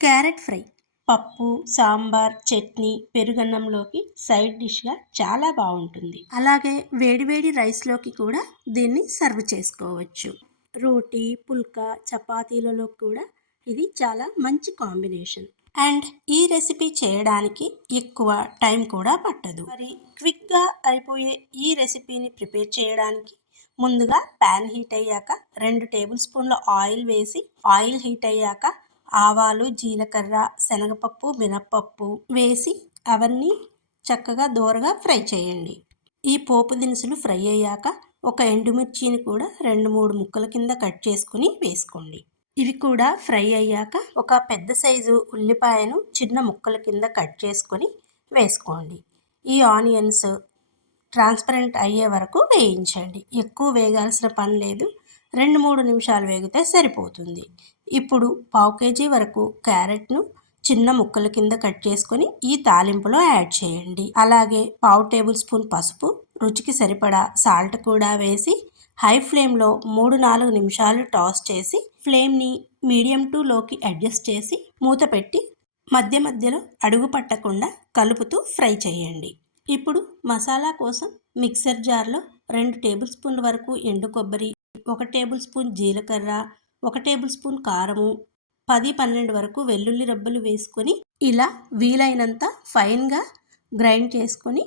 Carrot fry. పప్పు సాంబార్ చట్నీ పెరుగన్నంలోకి side డిష్గా చాలా బాగుంటుంది. అలాగే వేడివేడి రైస్లోకి కూడా దీన్ని సర్వ్ చేసుకోవచ్చు. రోటీ పుల్కా చపాతీలలో కూడా ఇది చాలా మంచి కాంబినేషన్. అండ్ ఈ రెసిపీ చేయడానికి ఎక్కువ టైం కూడా పట్టదు. మరి క్విక్గా అయిపోయే ఈ రెసిపీని ప్రిపేర్ చేయడానికి ముందుగా ప్యాన్ హీట్ అయ్యాక రెండు టేబుల్ స్పూన్ల ఆయిల్ వేసి ఆయిల్ హీట్ అయ్యాక ఆవాలు జీలకర్ర శనగపప్పు మినప్పప్పు వేసి అవన్నీ చక్కగా దూరగా ఫ్రై చేయండి. ఈ పోపు దినుసులు ఫ్రై అయ్యాక ఒక ఎండుమిర్చిని కూడా రెండు మూడు ముక్కల కింద కట్ చేసుకుని వేసుకోండి. ఇవి కూడా ఫ్రై అయ్యాక ఒక పెద్ద సైజు ఉల్లిపాయను చిన్న ముక్కల కింద కట్ చేసుకొని వేసుకోండి. ఈ ఆనియన్స్ ట్రాన్స్పరెంట్ అయ్యే వరకు వేయించండి. ఎక్కువ వేగాల్సిన పని లేదు. రెండు మూడు నిమిషాలు వేగితే సరిపోతుంది. ఇప్పుడు పావు కేజీ వరకు క్యారెట్ను చిన్న ముక్కల కింద కట్ చేసుకొని ఈ తాలింపులో యాడ్ చేయండి. అలాగే పావు టేబుల్ స్పూన్ పసుపు రుచికి సరిపడా సాల్ట్ కూడా వేసి హై ఫ్లేమ్లో మూడు నాలుగు నిమిషాలు టాస్ చేసి ఫ్లేమ్ని మీడియం టు లోకి అడ్జస్ట్ చేసి మూత పెట్టి మధ్య మధ్యలో అడుగు పట్టకుండా కలుపుతూ ఫ్రై చేయండి. ఇప్పుడు మసాలా కోసం మిక్సర్ జార్లో రెండు టేబుల్ స్పూన్ల వరకు ఎండు కొబ్బరి ఒక టేబుల్ స్పూన్ జీలకర్ర ఒక టేబుల్ స్పూన్ కారము పది పన్నెండు వరకు వెల్లుల్లి రబ్బలు వేసుకొని ఇలా వీలైనంత ఫైన్గా గ్రైండ్ చేసుకొని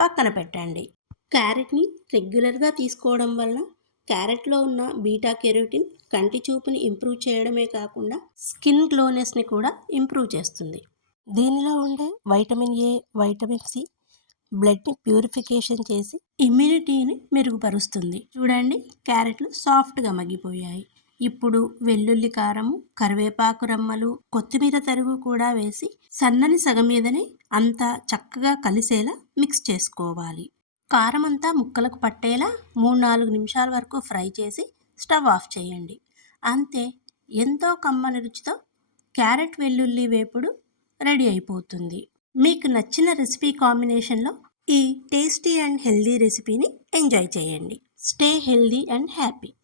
పక్కన పెట్టండి. క్యారెట్ని రెగ్యులర్గా తీసుకోవడం వలన క్యారెట్లో ఉన్న బీటా కెరోటిన్ కంటి చూపుని ఇంప్రూవ్ చేయడమే కాకుండా స్కిన్ గ్లోనెస్ని కూడా ఇంప్రూవ్ చేస్తుంది. దీనిలో ఉండే వైటమిన్ ఏ వైటమిన్ సి బ్లడ్ని ప్యూరిఫికేషన్ చేసి ఇమ్యూనిటీని మెరుగుపరుస్తుంది. చూడండి క్యారెట్లు సాఫ్ట్గా మగ్గిపోయాయి. ఇప్పుడు వెల్లుల్లి కారము కరివేపాకు రమ్మలు కొత్తిమీర తరుగు కూడా వేసి సన్నని సగం మీదనే అంతా చక్కగా కలిసేలా మిక్స్ చేసుకోవాలి. కారం అంతా ముక్కలకు పట్టేలా మూడు నాలుగు నిమిషాల వరకు ఫ్రై చేసి స్టవ్ ఆఫ్ చేయండి. అంతే ఎంతో కమ్మని రుచితో క్యారెట్ వెల్లుల్లి వేపుడు రెడీ అయిపోతుంది. మీకు నచ్చిన రెసిపీ కాంబినేషన్లో ఈ టేస్టీ అండ్ హెల్దీ రెసిపీని ఎంజాయ్ చేయండి. Stay healthy and happy